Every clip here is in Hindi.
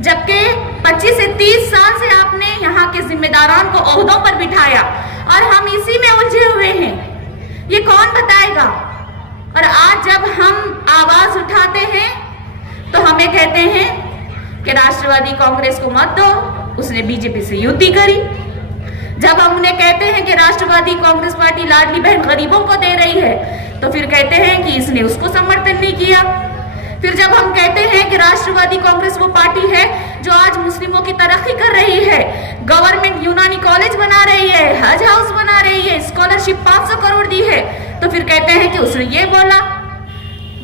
जबकि 25 से 30 साल से आपने यहाँ के जिम्मेदारान को ओहदों पर बिठाया और हम इसी में उलझे हुए हैं। ये कौन बताएगा? और आज जब हम आवाज उठाते हैं तो हमें कहते हैं कि राष्ट्रवादी कांग्रेस को मत दो, उसने बीजेपी से युति करी। जब हम उन्हें कहते हैं कि राष्ट्रवादी कांग्रेस पार्टी लाडली बहन गरीबों को दे रही है तो फिर कहते हैं कि इसने उसको समर्थन नहीं किया। फिर जब हम कहते हैं कि राष्ट्रवादी कांग्रेस वो पार्टी है जो आज मुस्लिमों की तरक्की कर रही है, गवर्नमेंट यूनानी कॉलेज बना रही है, हज हाउस बना रही है, स्कॉलरशिप 500 करोड़ दी है, तो फिर कहते हैं कि उसने ये बोला।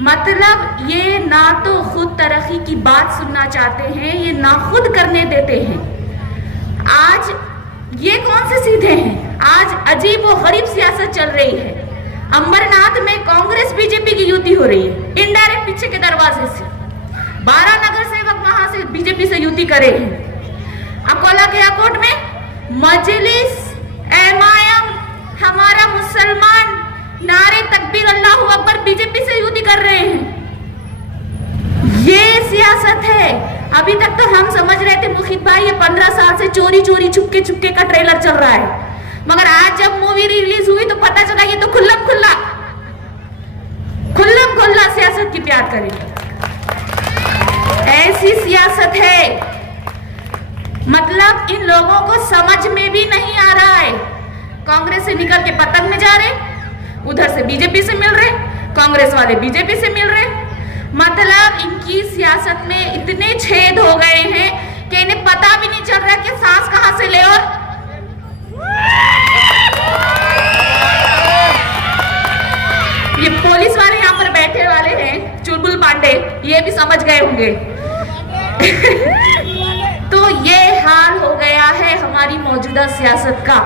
मतलब ये ना तो खुद तरक्की की बात सुनना चाहते हैं, ये ना खुद करने देते हैं। आज ये कौन से सीधे हैं? आज अजीब व गरीब सियासत चल रही है। अंबरनाथ में कांग्रेस बीजेपी की युति हो रही है, इनडायरेक्ट पीछे के दरवाजे से। 12 नगर सेवक वहां से बीजेपी से युति करे हैं। अकोला के अकोट में मजलिस एमायम हमारा मुसलमान नारे तकबीर अल्लाहू अकबर बीजेपी से युति कर रहे हैं। ये सियासत है। अभी तक तो हम समझ रहे थे मुखित भाई ये 15 साल से चोरी चोरी छुपके छुपके का ट्रेलर चल रहा है, मगर आज जब मूवी रिलीज हुई तो पता चला ये तो खुल्लम खुल्ला सियासत की प्यार करेगी। ऐसी सियासत है, मतलब इन लोगों को समझ में भी नहीं आ रहा है। कांग्रेस से निकल के पतंग में जा रहे, उधर से बीजेपी से मिल रहे, कांग्रेस वाले बीजेपी से मिल रहे। मतलब इनकी सियासत में इतने छेद हो गए हैं कि इन्हें पता भी नहीं चल रहा कि सांस कहां से ले। और ये पुलिस वाले यहाँ पर बैठे वाले हैं, चुलबुल पांडे, ये भी समझ गए होंगे। तो ये हाल हो गया है हमारी मौजूदा सियासत का।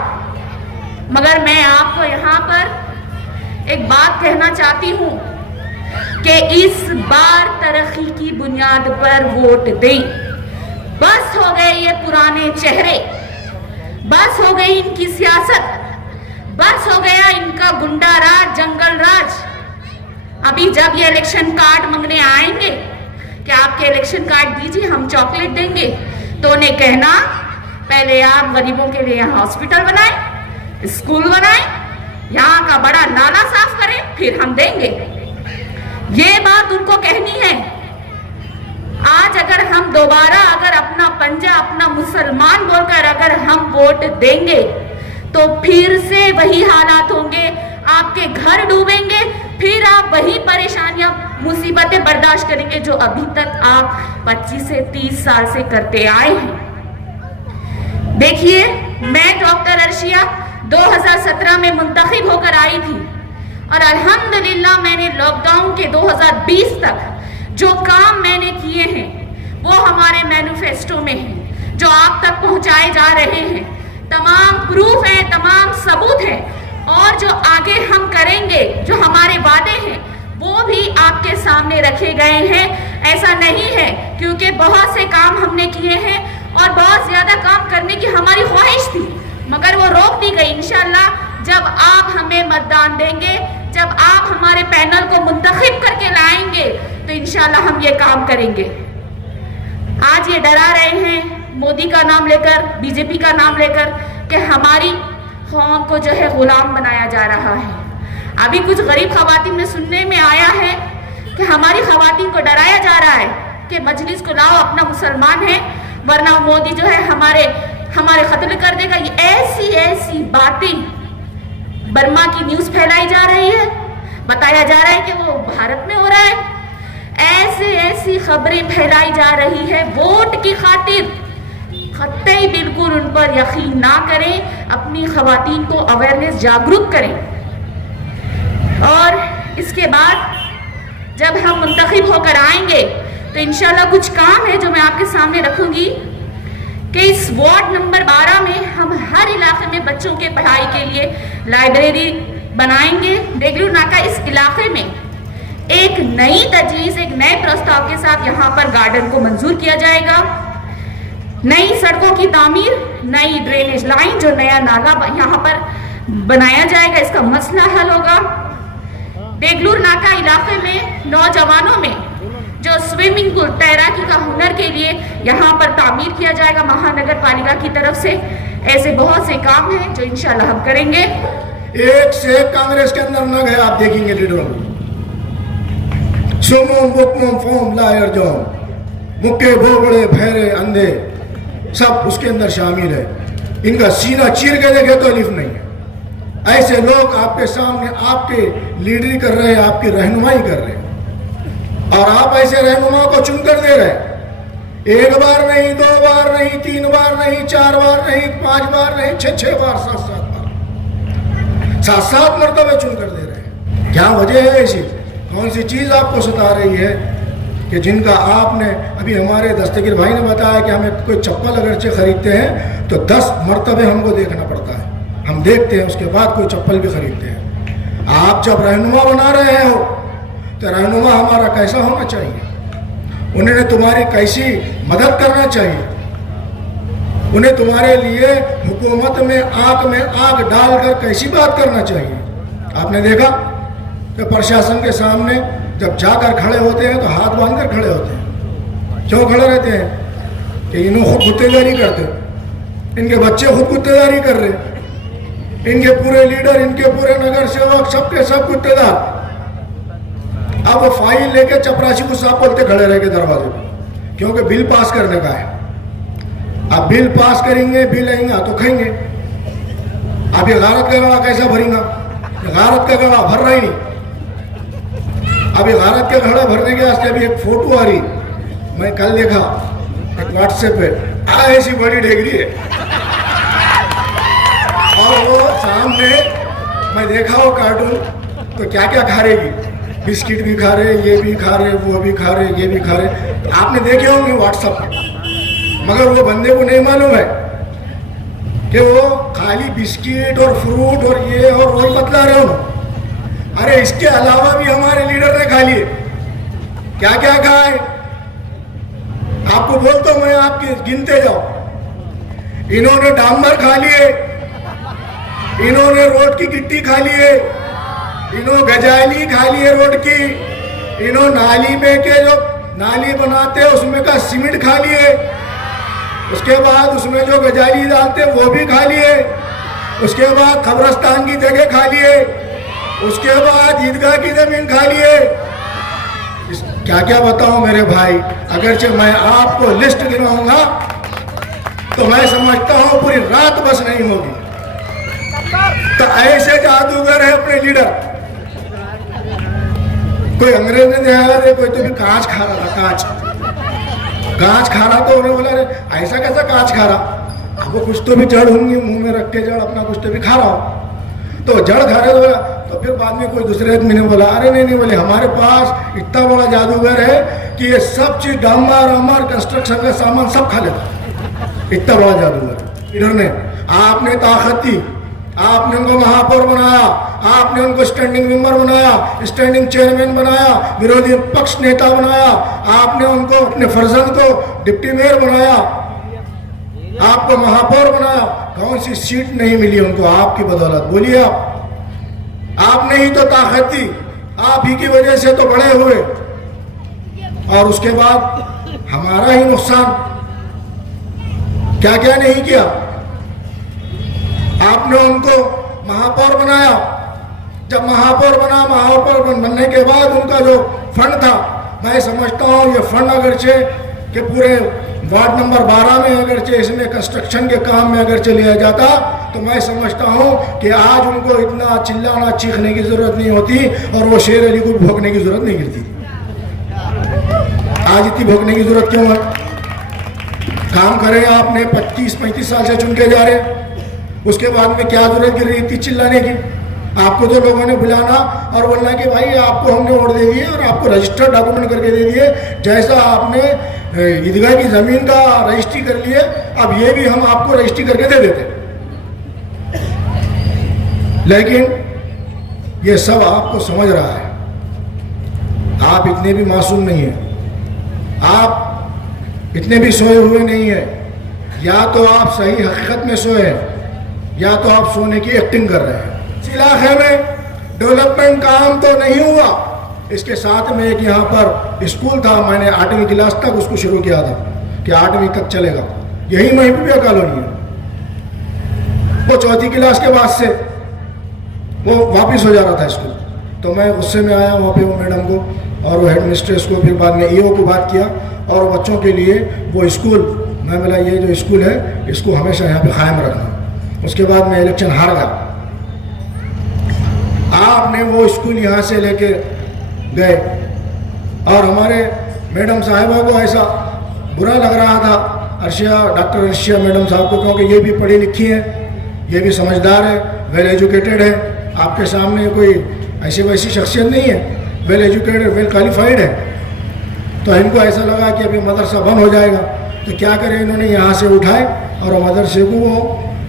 मगर मैं आपको यहाँ पर एक बात कहना चाहती हूँ कि इस बार तरक्की की बुनियाद पर वोट दें। बस हो गए ये पुराने चेहरे, बस हो गई इनकी सियासत, बस हो गया इनका गुंडा राज, जंगल राज। अभी जब ये इलेक्शन कार्ड मांगने आएंगे कि आपके इलेक्शन कार्ड दीजिए हम चॉकलेट देंगे, तो उन्हें कहना पहले आप गरीबों के लिए हॉस्पिटल बनाएं, स्कूल बनाएं, यहाँ का बड़ा नाला साफ करें, फिर हम देंगे। ये बात उनको कहनी है। आज अगर हम दोबारा अगर अपना पंजा अपना मुसलमान बोलकर अगर हम वोट देंगे तो फिर से वही हालात होंगे, आपके घर डूबेंगे, फिर आप वही परेशानियां मुसीबतें बर्दाश्त करेंगे जो अभी तक आप 25 से 30 साल से करते आए हैं। देखिए, मैं डॉक्टर अर्शिया 2017 में मुंतखब होकर आई थी और अल्हम्दुलिल्लाह मैंने लॉकडाउन के 2020 तक जो काम मैंने किए हैं वो हमारे मैनिफेस्टो में हैं, जो आप तक पहुंचाए जा रहे हैं। तमाम प्रूफ हैं, तमाम सबूत हैं, और जो आगे हम करेंगे, जो हमारे वादे हैं वो भी आपके सामने रखे गए हैं। ऐसा नहीं है, क्योंकि बहुत से काम हमने किए हैं और बहुत ज्यादा काम करने की हमारी ख्वाहिश थी, मगर वो रोक दी गई। इंशाल्लाह जब आप हमें मतदान देंगे, जब आप हमारे पैनल को मुंतखब करके लाएंगे तो इंशाल्लाह हम ये काम करेंगे। आज ये डरा रहे हैं मोदी का नाम लेकर, बीजेपी का नाम लेकर, कि हमारी कौम को जो है गुलाम बनाया जा रहा है। अभी कुछ गरीब खवातीन में सुनने में आया है कि हमारी खवातीन को डराया जा रहा है कि मजलिस को लाओ, अपना मुसलमान है, वरना मोदी जो है हमारे कत्ल कर देगा। ये ऐसी बातें बर्मा की न्यूज फैलाई जा रही है, बताया जा रहा है कि वो भारत में हो रहा है। ऐसी खबरें फैलाई जा रही है वोट की खातिर। कतई बिल्कुल उन पर यकीन ना करें, अपनी खवातीन को अवेयरनेस जागरूक करें। और इसके बाद जब हम मुंतखब होकर आएंगे तो इंशाल्लाह कुछ काम है जो मैं आपके सामने रखूंगी कि इस वार्ड नंबर 12 में हम हर इलाके में बच्चों के पढ़ाई के लिए लाइब्रेरी बनाएंगे। देगलूर नाका इस इलाके में एक नई तजवीज़, एक नए प्रस्ताव के साथ यहाँ पर गार्डन को मंजूर किया जाएगा। नई सड़कों की तामीर, नई ड्रेनेज लाइन, जो नया नाला यहाँ पर बनाया जाएगा, इसका मसला हल होगा। देगलूर नाका इलाके में नौजवानों में जो स्विमिंग पूल तैराकी का हुनर के लिए यहाँ पर तामीर किया जाएगा महानगर पालिका की तरफ से। ऐसे बहुत से काम हैं जो इंशाल्लाह हम करेंगे। एक से कांग्रेस के अंदर न गए, आप देखेंगे लीडरों को सुमोम बुकमोम फोम लायर जोम मुक्के बोबड़े भैरे अंधे सब उसके अंदर शामिल है। इनका सीना चीर के देखे तो अलिफ नहीं है। ऐसे लोग आपके सामने आपके लीडरी कर रहे हैं, आपकी रहनुमाई कर रहे हैं, और आप ऐसे रहनुमा को चुनकर दे रहे हैं। एक बार नहीं, दो बार नहीं, तीन बार नहीं, चार बार नहीं, पांच बार नहीं, छह बार, सात मरतबे चुनकर दे रहे हैं। क्या वजह है ऐसी? कौन सी चीज आपको सता रही है कि जिनका आपने अभी हमारे दस्तगीर भाई ने बताया कि हमें कोई चप्पल अगरचे खरीदते हैं तो 10 मरतबे हमको देखना पड़ता है, हम देखते हैं उसके बाद कोई चप्पल भी खरीदते हैं। आप जब रहनुमा बना रहे हो तो रहनुमा हमारा कैसा होना चाहिए? उन्हें तुम्हारी कैसी मदद करना चाहिए? उन्हें तुम्हारे लिए हुकूमत में आंख डालकर कैसी बात करना चाहिए? आपने देखा कि प्रशासन के सामने जब जाकर खड़े होते हैं तो हाथ बांधकर खड़े होते हैं। क्यों खड़े रहते हैं? कि इन्हों खुद गुत्तेदारी करते, इनके बच्चे खुद गुत्तेदारी कर रहे, इनके पूरे लीडर, इनके पूरे नगर सेवक सबके सब गुत्तेदार। अब वो फाइल लेके चपरासी को साफ बोलते खड़े रह के दरवाजे पर, क्योंकि बिल पास करने का है। अब बिल पास करेंगे, बिल आएंगे तो खाएंगे। अब ये गारत का गड़ा कैसा भरेगा? गारत का गड़ा भर रहा ही नहीं। अब ये गारत का घड़ा भरने के वास्ते अभी एक फोटो आ रही, मैं कल देखा एक व्हाट्सएप पे, ऐसी बड़ी ढेगरी है और वो सामने मैं देखा वो कार्टून तो क्या क्या खा रहेगी, बिस्किट भी खा रहे, ये भी खा रहे, वो भी खा रहे, ये भी खा रहे। तो आपने देखे होंगे व्हाट्सएप पे, मगर वो बंदे को नहीं मालूम है कि वो खाली बिस्किट और फ्रूट और ये और वही बतला रहे हो। अरे इसके अलावा भी हमारे लीडर ने खा लिए। क्या क्या खाए आपको बोलता हूं मैं, आपके गिनते जाओ। इन्होंने डांबर खा लिए, इन्होंने रोड की गिट्टी खा लिए, इन्होंने गजाली खा लिए रोड की, इन्होंने नाली में के जो नाली बनाते उसमें का सीमेंट खा लिए, उसके बाद उसमें जो गजाली डालते वो भी खा लिए, उसके बाद कब्रस्तान की जगह खा लिए, उसके बाद ईदगाह की जमीन खा लिए। क्या क्या बताऊं मेरे भाई, अगरचे मैं आपको लिस्ट गिनवाऊंगा तो मैं समझता हूं पूरी रात बस नहीं होगी। तो ऐसे जादूगर है अपने लीडर। कोई अंग्रेज ने देखा, कोई तो भी कांच खा रहा था, कांच खा रहा तो उन्हें बोला ऐसा कैसा कांच खा रहा? आपको कुछ तो भी जड़ होंगी मुंह में रख के, जड़ अपना कुछ तो भी खा रहा हो। तो जड़ खा रहे तो फिर बाद में कोई दूसरे आदमी ने बोला अरे नहीं बोले हमारे पास इतना बड़ा जादूगर है कि ये सब चीज डामर अमर कंस्ट्रक्शन का सामान सब खा लेता। इतना बड़ा जादूगर इन्होंने, आपने ताकत दी, आपने उनको महापौर बनाया, आपने उनको स्टैंडिंग मेंबर बनाया, स्टैंडिंग चेयरमैन बनाया, विरोधी पक्ष नेता बनाया, आपने उनको अपने फर्जंद को डिप्टी मेयर बनाया, आपको महापौर बनाया। कौन सी सीट नहीं मिली उनको आपकी बदौलत? बोलिए आपने ही तो ताकत दी, आप ही की वजह से तो बड़े हुए, और उसके बाद हमारा ही नुकसान। क्या क्या नहीं किया? आपने उनको महापौर बनाया, जब महापौर बनने के बाद उनका जो फंड था, मैं समझता हूँ ये फंड अगरचे कि पूरे वार्ड नंबर 12 में अगरचे इसमें कंस्ट्रक्शन के काम में अगर चलिया जाता तो मैं समझता हूँ कि आज उनको इतना चिल्लाना चीखने की जरूरत नहीं होती और वो शेर अली को भोगने की जरूरत नहीं गिरती। आज इतनी भोगने की जरूरत क्यों है? काम करें आपने 25-35 साल से चुन के जा रहे, उसके बाद में क्या जरूरत गिर रही थी चिल्लाने की? आपको तो लोगों ने बुलाना और बोलना कि भाई आपको हमने वोट दे दिए और आपको रजिस्टर्ड डॉक्यूमेंट करके दे दिए, जैसा आपने ईदगाह की जमीन का रजिस्ट्री कर लिए, अब ये भी हम आपको रजिस्ट्री करके दे देते। लेकिन ये सब आपको समझ रहा है, आप इतने भी मासूम नहीं हैं, आप इतने भी सोए हुए नहीं हैं। या तो आप सही हकीकत में सोए हैं या तो आप सोने की एक्टिंग कर रहे हैं। इस इलाके में डेवलपमेंट काम तो नहीं हुआ, इसके साथ में एक यहाँ पर स्कूल था, मैंने 8वीं क्लास तक उसको शुरू किया था कि 8वीं तक चलेगा। यही महबूबिया कॉलोनी है। वो 4थी क्लास के बाद से वो वापस हो जा रहा था स्कूल, तो मैं गुस्से में आया वहाँ पे वो मैडम को और वो हेड मिस्ट्रेस को, फिर बाद में ईओ को बात किया और बच्चों के लिए वो स्कूल, मैं बोला ये जो स्कूल है इसको हमेशा यहाँ पे कायम रखना। उसके बाद मैं इलेक्शन हार गया। आपने वो स्कूल यहाँ से लेके गए और हमारे मैडम साहिबा को ऐसा बुरा लग रहा था, डॉक्टर अर्शिया मैडम साहब को, क्योंकि ये भी पढ़ी लिखी है, ये भी समझदार है, वेल एजुकेटेड है। आपके सामने कोई ऐसी वैसी शख्सियत नहीं है, वेल एजुकेटेड, वेल क्वालिफाइड है। तो इनको ऐसा लगा कि अभी मदरसा बंद हो जाएगा, तो क्या करें, इन्होंने यहाँ से उठाए और मदरसे को वो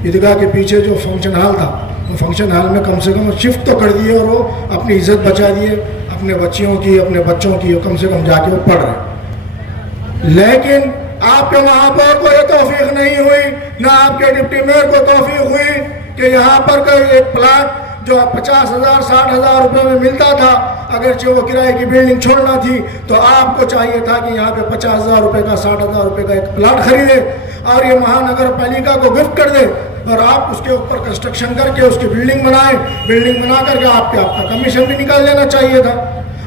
ईदगाह के पीछे जो फंक्शन हॉल था, वो फंक्शन हॉल में कम से कम शिफ्ट तो कर दिए और वो अपनी इज्जत बचा दिए, अपने बच्चियों की, अपने बच्चों की, कम से कम जाके वो पढ़ रहे। लेकिन आपके महापौर को ये तौफीक नहीं हुई, ना आपके डिप्टी मेयर को तौफीक हुई कि यहाँ पर कोई एक प्लाट जो 50,000 60,000 रुपये में मिलता था, अगरचे वो किराए की बिल्डिंग छोड़ना थी, तो आपको चाहिए था कि यहाँ पे 50,000 रुपये का, 60,000 रुपये का एक प्लाट खरीदे और ये महानगर पालिका को गिफ्ट कर दे और आप उसके ऊपर कंस्ट्रक्शन करके उसकी बिल्डिंग बनाए। बिल्डिंग बना करके आपका कमीशन भी निकाल देना चाहिए था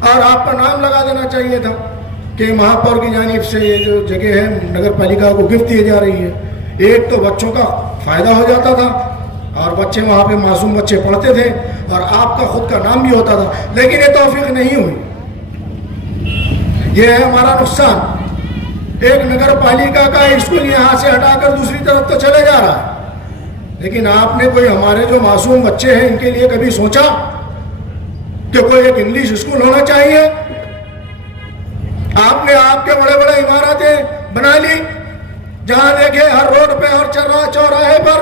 और आपका नाम लगा देना चाहिए था कि महापौर की जानिब से ये जो जगह है नगर पालिका को गिफ्ट दी जा रही है। एक तो बच्चों का फ़ायदा हो जाता था और बच्चे वहाँ पे मासूम बच्चे पढ़ते थे और आपका खुद का नाम भी होता था, लेकिन ये तौफीक नहीं हुई। ये है हमारा नुकसान। एक नगर पालिका का स्कूल यहाँ से हटाकर दूसरी तरफ तो चले जा रहा है, लेकिन आपने कोई हमारे जो मासूम बच्चे हैं इनके लिए कभी सोचा कि कोई एक इंग्लिश स्कूल होना चाहिए? आपने आपके बड़े बड़े इमारतें बना ली, जहां देखे हर रोड पे, हर चौराहे पर,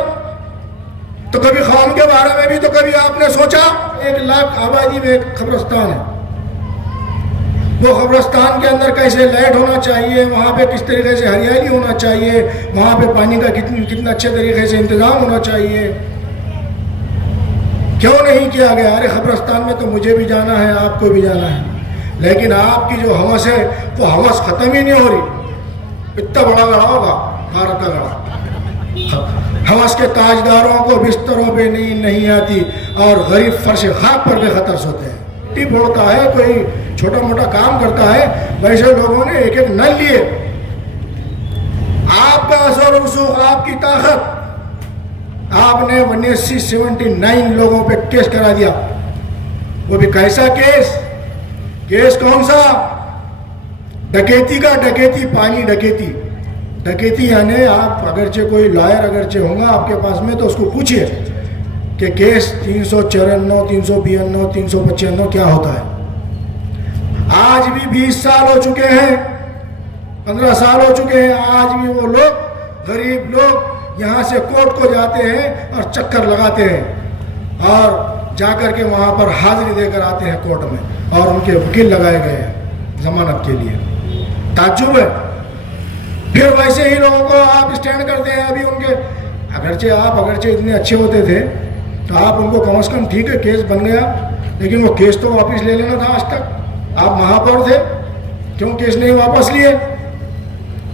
तो कभी कौम के बारे में भी तो कभी आपने सोचा? 1 लाख आबादी में एक कब्रिस्तान है, वो कब्रिस्तान के अंदर कैसे लाइट होना चाहिए, वहाँ पे किस तरीके से हरियाली होना चाहिए, वहाँ पे पानी का कितना अच्छे तरीके से इंतजाम होना चाहिए, क्यों नहीं किया गया? अरे कब्रिस्तान में तो मुझे भी जाना है, आपको भी जाना है, लेकिन आपकी जो हवस है वो हवस खत्म ही नहीं हो रही। इतना बड़ा गड़ा होगा भारत का गड़ा, हवस के ताजदारों को बिस्तरों पे नहीं आती और गरीब फर्श खाक पर बेखतर सोते हैं। टिप उड़ता है, कोई छोटा मोटा काम करता है, वैसे लोगों ने एक एक नल लिए। आपका असर रसूख, आपकी ताकत, आपने 79 लोगों पे केस करा दिया। वो भी कैसा केस? केस कौन सा? डकैती का। डकैती, पानी डकैती। डकैती यानी आप अगरचे कोई लॉयर अगरचे होगा आपके पास में, तो उसको पूछिए कि केस 354, 352, 395 क्या होता है। आज भी 20 साल हो चुके हैं, 15 साल हो चुके हैं, आज भी वो लोग, गरीब लोग यहाँ से कोर्ट को जाते हैं और चक्कर लगाते हैं और जाकर के वहाँ पर हाजिरी देकर आते हैं कोर्ट में और उनके वकील लगाए गए हैं जमानत के लिए। ताज्जुब है। फिर वैसे ही लोगों को आप स्टैंड करते हैं। अभी उनके अगरचे इतने अच्छे होते थे तो आप उनको कम से कम, ठीक है केस बन गया, लेकिन वो केस तो वापस ले लेना था। आज तक आप महापौर थे, क्यों केस नहीं वापस लिए?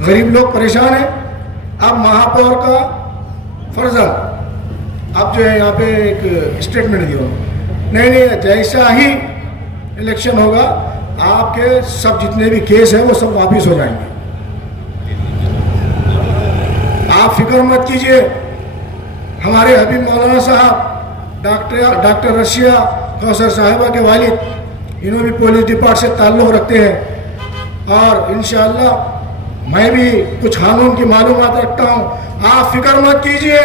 गरीब लोग परेशान हैं। अब महापौर का फर्ज अब जो है यहाँ पे एक स्टेटमेंट दिया, नहीं, जैसा ही इलेक्शन होगा आपके सब जितने भी केस हैं वो सब वापस हो जाएंगे। आप फिक्र मत कीजिए। हमारे हबीब मौलाना साहब, डॉक्टर रशिया कौसर साहिबा के वालिद, इन्होंने भी पुलिस डिपार्टमेंट से ताल्लुक़ रखते हैं और इंशाअल्लाह मैं भी कुछ कानून की मालूमात रखता हूँ। आप फिक्र मत कीजिए,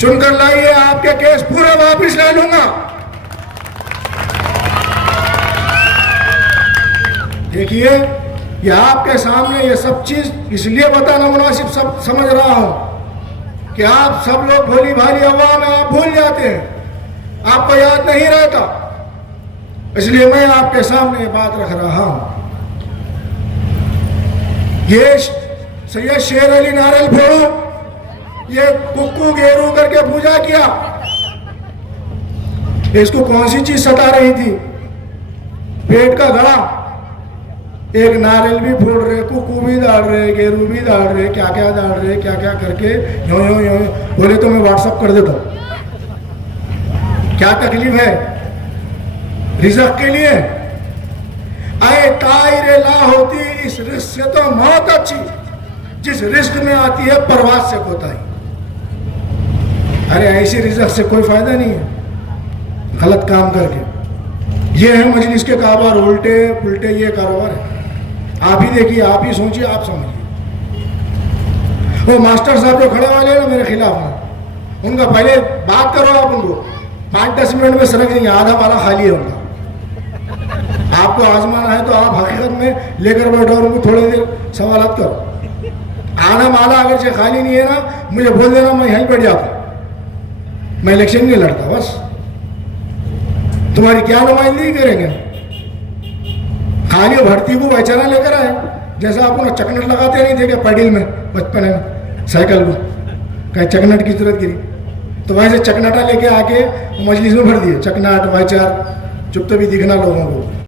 चुनकर लाइए, आपके केस पूरे वापस ले लूंगा। देखिए, ये आपके सामने ये सब चीज इसलिए बताना मुनासिब सब समझ रहा हूं कि आप सब लोग भोली भाली अवाम में आप भूल जाते हैं, आपको याद नहीं रहता, इसलिए मैं आपके सामने ये बात रख रहा हूं। ये सैयद शेर अली नारियल फोड़ो, ये कुक्कू गेरू करके पूजा किया, इसको कौन सी चीज सता रही थी? पेट का घड़ा, एक नारियल भी फोड़ रहे, कुकू भी डाल रहे, गेरू भी डाल रहे, क्या क्या डाल रहे, क्या क्या करके यो बोले तो मैं व्हाट्सअप कर देता हूँ। क्या तकलीफ है रिज़्क़ के लिए? आए तायरे ला होती इस रिज़्क़ से तो मौत अच्छी, जिस रिज़्क़ में आती है परवाज़ से कोताही। अरे ऐसी रिज़्क़ से कोई फायदा नहीं है गलत काम करके। ये है मजलिस के कारोबार, उल्टे पुल्टे ये कारोबार है। आप ही देखिए, आप ही सोचिए, आप समझिए। वो मास्टर साहब जो खड़े वाले हैं ना मेरे खिलाफ में, उनका पहले बात करो आप उनको, 5-10 मिनट में सरक देंगे, आधा माला खाली है उनका। आपको आजमाना है तो आप हकीकत में लेकर बैठो और उनको थोड़ी देर सवालात करो। आधा माला अगर से खाली नहीं है ना, मुझे बोल देना, मैं यहीं बैठ जाता, मैं इलेक्शन नहीं लड़ता, बस तुम्हारी क्या नुमाइंदगी करेंगे। खाली भर्ती को बेचारा लेकर आए, जैसा आप उन्हें चकनट लगाते नहीं थे क्या पैडिल में बचपन में साइकिल को, कहीं चकनट की जरूरत गिरी तो वैसे चकनाटा लेके आके मजलिस में भर दिए, चकनाट वाइचार, चुप तो भी दिखना लोगों को।